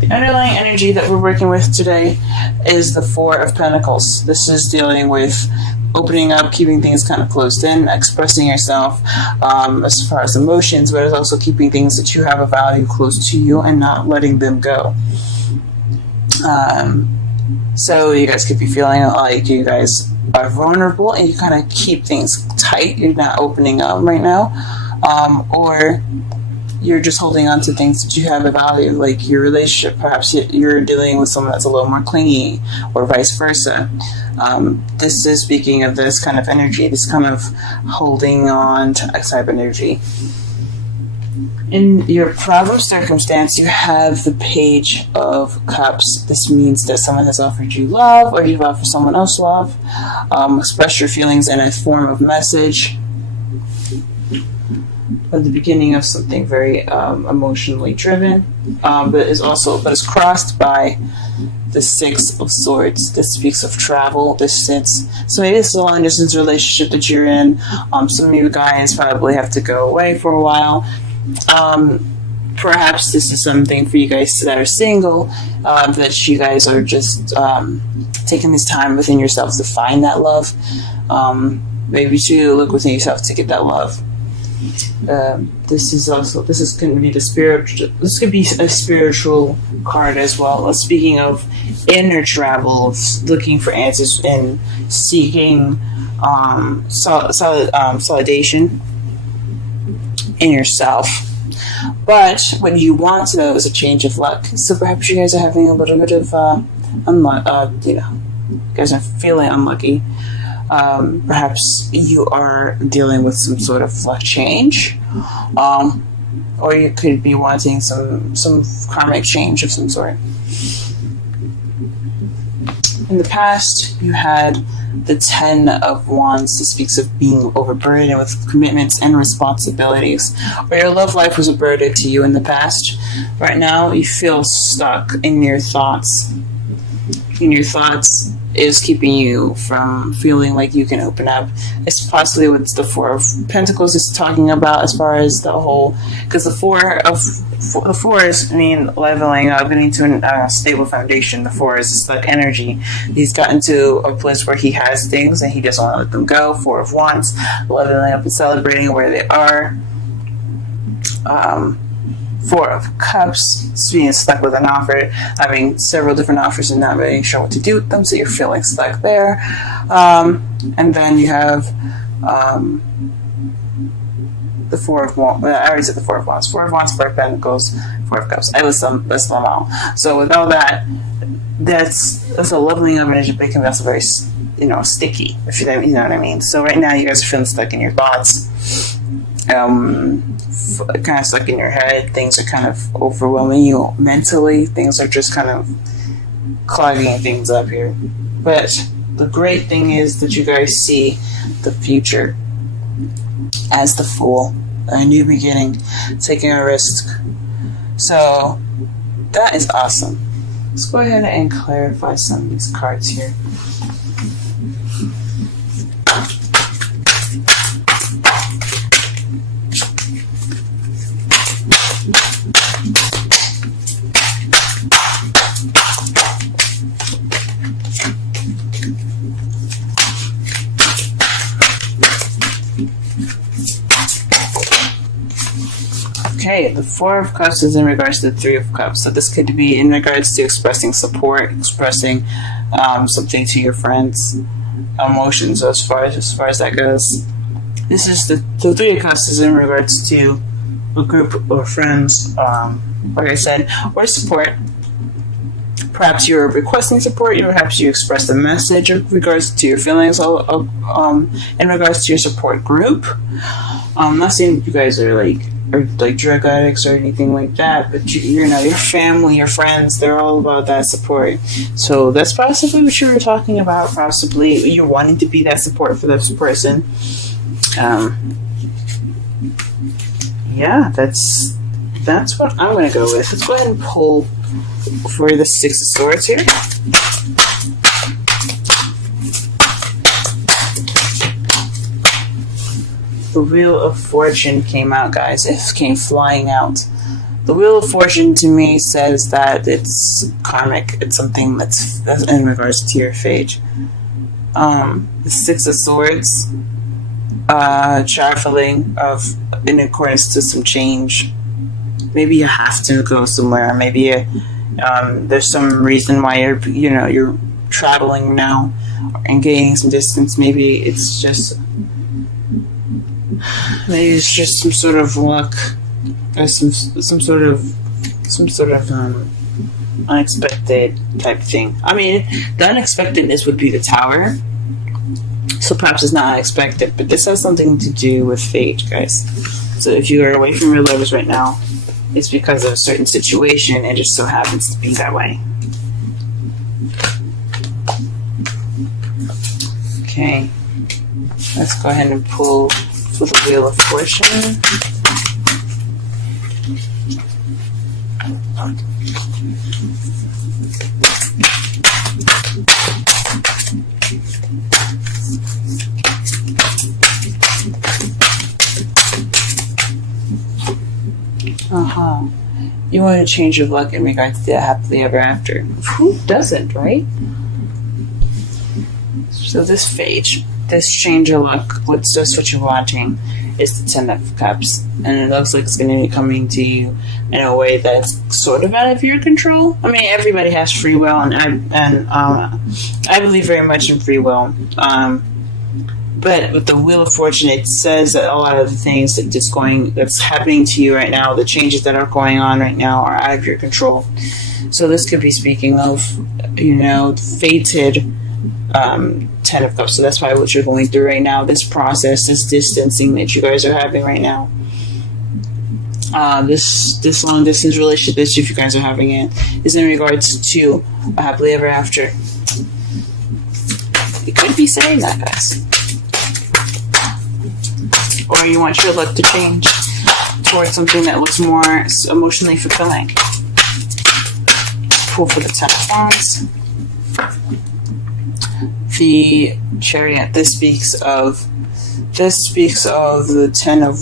The underlying energy that we're working with today is the Four of Pentacles. This is dealing with opening up, keeping things kind of closed in, expressing yourself as far as emotions, but it's also keeping things that you have a value close to you and not letting them go. So you guys could be feeling like you guys are vulnerable and you kind of keep things tight. You're not opening up right now. Or you're just holding on to things that you have a value, like your relationship. Perhaps you're dealing with someone that's a little more clingy, or vice versa. This is speaking of this kind of energy, this kind of holding on to a type of energy. In your problem circumstance, you have the Page of Cups. This means that someone has offered you love, or you've offered someone else love. Express your feelings in a form of message. At the beginning of something very emotionally driven, but is crossed by the Six of Swords. This speaks of travel, distance. So maybe it's a long distance relationship that you're in. Some of you guys probably have to go away for a while. Perhaps this is something for you guys that are single, that you guys are just taking this time within yourselves to find that love. Maybe to look within yourself to get that love. This is going to be the spiritual. This could be a spiritual card as well. Speaking of inner travel, looking for answers and seeking solidation in yourself. But what you want though is a change of luck. So perhaps you guys are having a little bit of you guys are feeling unlucky. Perhaps you are dealing with some sort of luck change, or you could be wanting some karmic change of some sort. In the past, you had the Ten of Wands. This speaks of being overburdened with commitments and responsibilities, or your love life was a burden to you in the past. Right now, you feel stuck in your thoughts. Is keeping you from feeling like you can open up. It's possibly what the Four of Pentacles is talking about, as far as the whole, because the fours mean leveling up, getting to a stable foundation. The four is like energy. He's gotten to a place where he has things and he doesn't want to let them go. Four of Wands, leveling up and celebrating where they are. Four of Cups, being stuck with an offer, having several different offers and not really sure what to do with them, so you're feeling stuck there. And then you have the Four of Wands. I already said the Four of Wands. Four of Wands, Four of Pentacles, Four of Cups. I list them all. So with all that, that's a leveling up energy, but it can be also very sticky, if you know what I mean. So right now you guys are feeling stuck in your thoughts. Kind of stuck in your head. Things are kind of overwhelming you mentally. Things are just kind of clogging things up here. But the great thing is that you guys see the future as the Fool, a new beginning, taking a risk. So that is awesome. Let's go ahead and clarify some of these cards here. Okay, the Four of Cups is in regards to the Three of Cups. So this could be in regards to expressing support, expressing something to your friends, emotions as far as that goes. This is the Three of Cups is in regards to a group of friends, like I said, or support. Perhaps you're requesting support, perhaps you express a message in regards to your feelings in regards to your support group. I'm not saying you guys are like drug addicts or anything like that, but your family, your friends, they're all about that support. So that's possibly what you were talking about. Possibly you're wanting to be that support for this person. Yeah, that's what I'm going to go with. Let's go ahead and pull for the Six of Swords here. The Wheel of Fortune came out, guys. It came flying out. The Wheel of Fortune to me says that it's karmic. It's something that's in regards to your fate. The Six of Swords, traveling in accordance to some change. Maybe you have to go somewhere. Maybe there's some reason why you're traveling now and gaining some distance. Maybe it's just some sort of luck, or some sort of unexpected type thing. I mean, the unexpectedness would be the Tower, so perhaps it's not unexpected, but this has something to do with fate, guys. So if you are away from your lovers right now, it's because of a certain situation, and it just so happens to be that way. Okay, let's go ahead and pull for the Wheel of Fortune. You want to change your luck in regards to the happily ever after. Who doesn't, right? So this fate, this change of luck, what's just what you're wanting, is the Ten of Cups. And it looks like it's going to be coming to you in a way that's sort of out of your control. I mean, everybody has free will, and I believe very much in free will. But with the Wheel of Fortune, it says that a lot of the things that's happening to you right now, the changes that are going on right now, are out of your control. So this could be speaking of, fated Ten of Cups. So that's why what you're going through right now, this process, this distancing that you guys are having right now, this long distance relationship that you guys are having is in regards to a happily ever after. You could be saying that, guys. Or you want your luck to change towards something that looks more emotionally fulfilling. Pull for the Ten of Wands. The Chariot. This speaks of the Ten of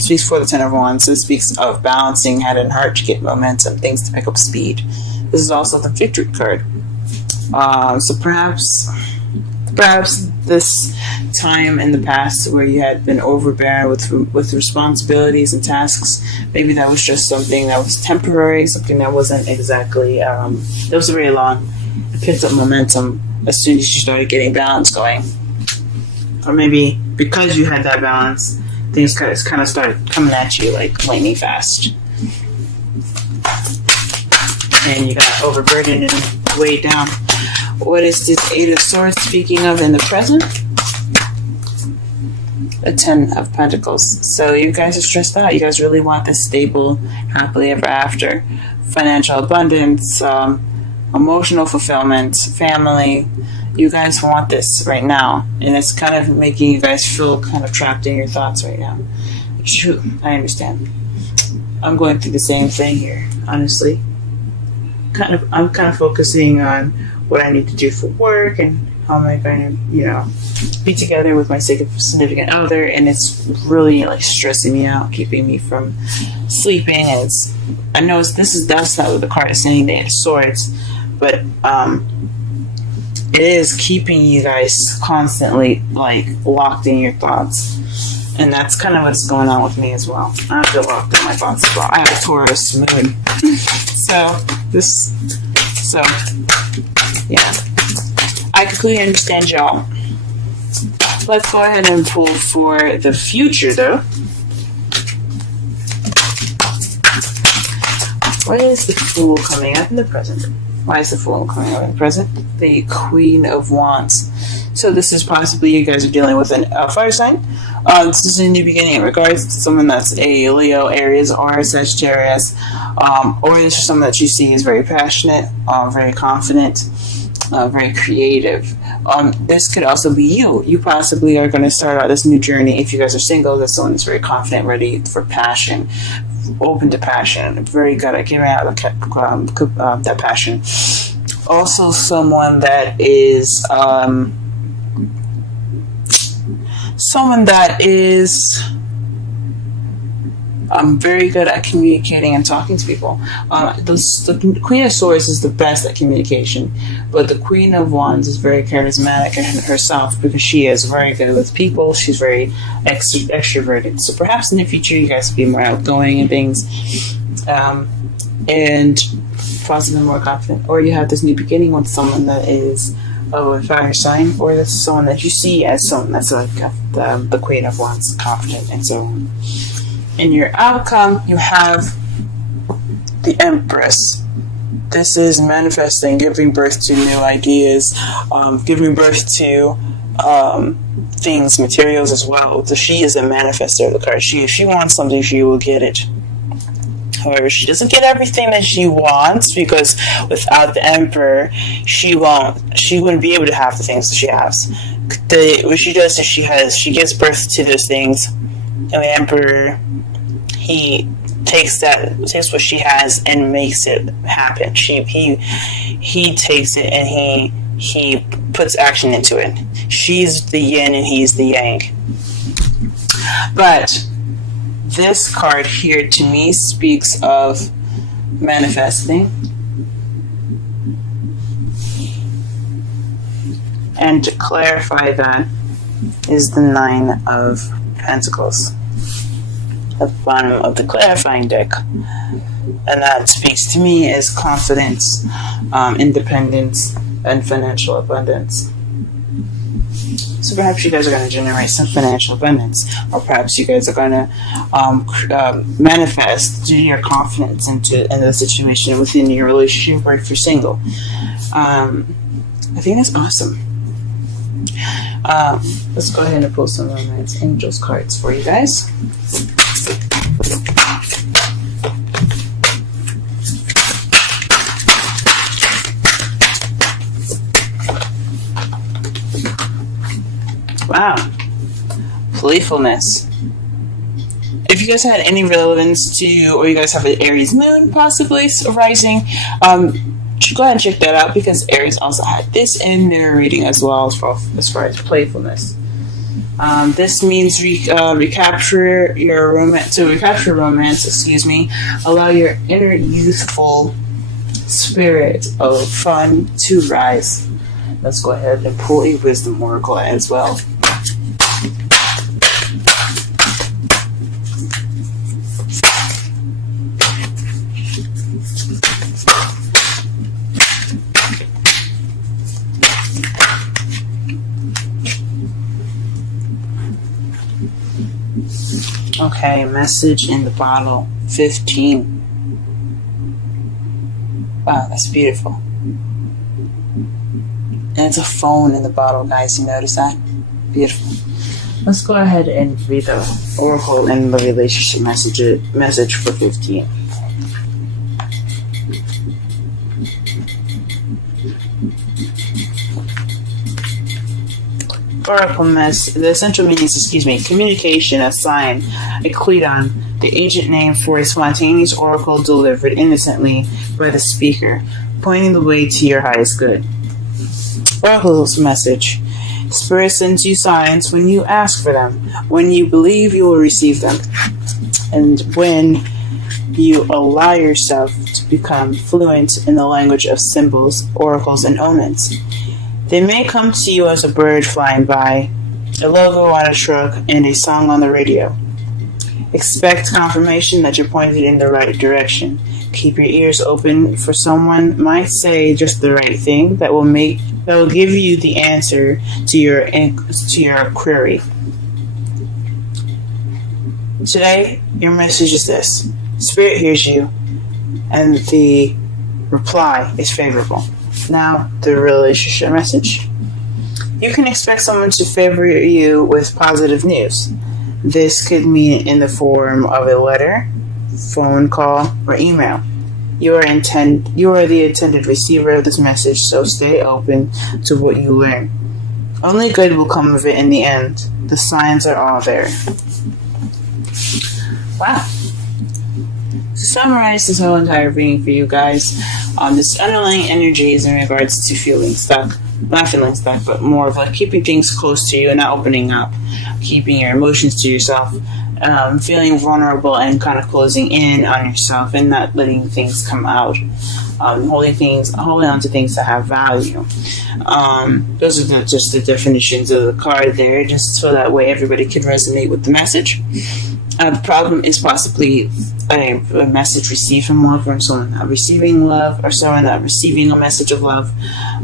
speaks for the Ten of Wands. This speaks of balancing head and heart to get momentum, things to pick up speed. This is also the Victory card. So perhaps this time in the past where you had been overbearing with responsibilities and tasks, maybe that was just something that was temporary, something that wasn't exactly that was very long. It picked up momentum as soon as you started getting balance going. Or maybe because you had that balance, things kind of started coming at you like lightning fast. And you got overburdened and weighed down. What is this Eight of Swords speaking of in the present? The Ten of Pentacles. So you guys are stressed out. You guys really want this stable, happily ever after. Financial abundance, emotional fulfillment, family. You guys want this right now. And it's kind of making you guys feel kind of trapped in your thoughts right now. Shoot, I understand. I'm going through the same thing here, honestly. I'm kind of focusing on what I need to do for work and how am I going to, be together with my significant other, and it's really like stressing me out, keeping me from sleeping. And I know that's not what the card is saying, the Eight of Swords, but it is keeping you guys constantly like locked in your thoughts. And that's kind of what's going on with me as well. I feel locked in my thoughts as well. I have a Taurus moon. Yeah. I completely understand y'all. Let's go ahead and pull for the future, though. What is the Fool coming up in the present? Why is the Fool coming up in the present? The Queen of Wands. So this is possibly you guys are dealing with a fire sign. This is a new beginning in regards to someone that's a Leo, Aries, or Sagittarius. Or this is someone that you see is very passionate, very confident, very creative. This could also be you. You possibly are going to start out this new journey. If you guys are single, that's someone that's very confident, ready for passion, open to passion, very good at giving out that passion. Also someone that is very good at communicating and talking to people. The Queen of Swords is the best at communication, but the Queen of Wands is very charismatic herself because she is very good with people. She's very extroverted. So perhaps in the future you guys will be more outgoing and things, and possibly more confident. Or you have this new beginning with someone that is of a fire sign, or that's someone that you see as someone that's like the Queen of Wands, confident and so on. In your outcome, you have the Empress. This is manifesting, giving birth to new ideas, giving birth to things, materials as well. So she is a manifester of the card. If she wants something, she will get it. However, she doesn't get everything that she wants, because without the Emperor, she wouldn't be able to have the things that she has. What she does is she gives birth to those things, and the Emperor, he takes what she has and makes it happen. He takes it and he puts action into it. She's the yin and he's the yang. But this card here to me speaks of manifesting. And to clarify that is the Nine of Pentacles at the bottom of the clarifying deck. And that speaks to me as confidence, independence, and financial abundance. So perhaps you guys are going to generate some financial abundance, or perhaps you guys are going to manifest due to your confidence in the situation within your relationship, or if you're single. I think that's awesome. Let's go ahead and pull some Romance Angels cards for you guys. Wow. Playfulness. If you guys had any relevance to, or you guys have an Aries moon possibly arising, go ahead and check that out, because Aries also had this in their reading as well, as far as playfulness. This means recapture your romance. To recapture romance, allow your inner youthful spirit of fun to rise. Let's go ahead and pull a wisdom oracle as well. Okay, message in the bottle, 15. Wow, that's beautiful. And it's a phone in the bottle, guys. You notice that? Beautiful. Let's go ahead and read the oracle and the relationship message for 15. Oracle the essential meanings, communication, a sign, a Cleton, the agent name for a spontaneous oracle delivered innocently by the speaker, pointing the way to your highest good. Oracle's message. Spirit sends you signs when you ask for them, when you believe you will receive them, and when you allow yourself to become fluent in the language of symbols, oracles, and omens. They may come to you as a bird flying by, a logo on a truck, and a song on the radio. Expect confirmation that you're pointed in the right direction. Keep your ears open, for someone might say just the right thing that will give you the answer to your query. Today, your message is this: Spirit hears you, and the reply is favorable. Now, the relationship message. You can expect someone to favor you with positive news. This could mean in the form of a letter, phone call, or email. You are the intended receiver of this message, so stay open to what you learn. Only good will come of it in the end. The signs are all there. Wow. To summarize this whole entire reading for you guys, this underlying energy is in regards to feeling stuck. Not feeling stuck, but more of like keeping things close to you and not opening up. Keeping your emotions to yourself. feeling vulnerable and kind of closing in on yourself and not letting things come out. Holding on to things that have value. Those are just the definitions of the card there, just so that way everybody can resonate with the message. The problem is possibly a message received from love, or someone not receiving love, or someone not receiving a message of love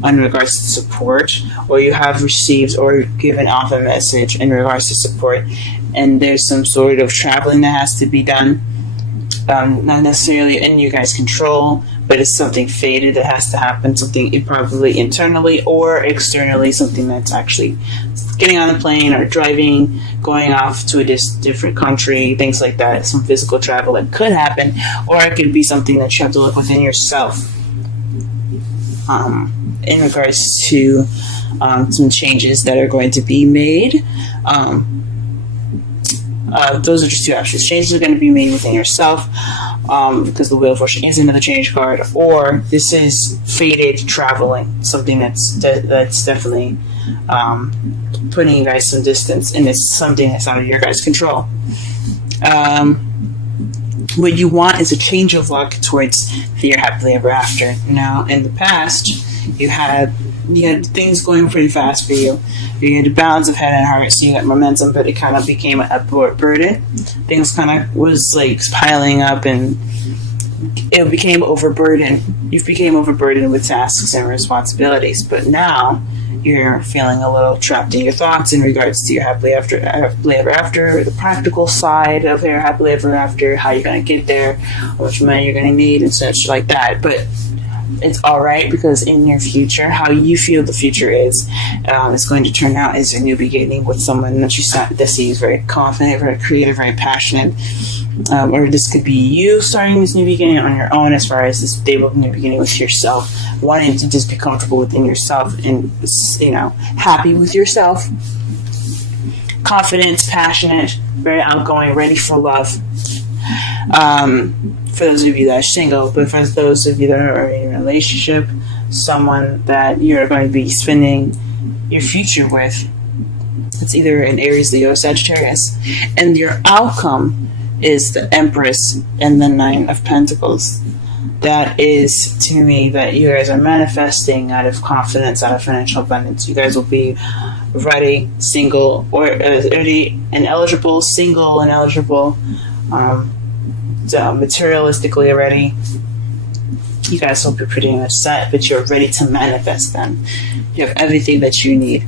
in regards to support, or you have received or given off a message in regards to support, and there's some sort of traveling that has to be done, not necessarily in you guys' control, but it's something fated that has to happen, something probably internally or externally, something that's actually getting on a plane or driving, going off to a different country, things like that, some physical travel that could happen, or it could be something that you have to look within yourself in regards to some changes that are going to be made. Those are just two options. Changes are going to be made within yourself, because the Wheel of Fortune is another change card, or this is fated traveling, something that's definitely putting you guys some distance, and it's something that's out of your guys' control. What you want is a change of luck towards your happily ever after. Now, in the past, you had things going pretty fast for you. You had a balance of head and heart, so you got momentum, but it kind of became a burden. Things kind of was like piling up, and it became overburdened. You became overburdened with tasks and responsibilities, but now you're feeling a little trapped in your thoughts in regards to your happily ever after, the practical side of your happily ever after, how you're going to get there, how much money you're going to need, and such like that. But it's all right, because in your future, how you feel the future is going to turn out as a new beginning with someone that sees very confident, very creative, very passionate. Or this could be you starting this new beginning on your own, as far as this stable new beginning with yourself, wanting to just be comfortable within yourself and, happy with yourself. Confident, passionate, very outgoing, ready for love. For those of you that are single, but for those of you that are in a relationship, someone that you're going to be spending your future with, it's either an Aries, Leo, Sagittarius, and your outcome is the Empress and the Nine of Pentacles. That is, to me, that you guys are manifesting out of confidence, out of financial abundance. You guys will be ready, single, or ready and eligible, single and eligible, materialistically ready. You guys will be pretty much set, but you're ready to manifest them. You have everything that you need.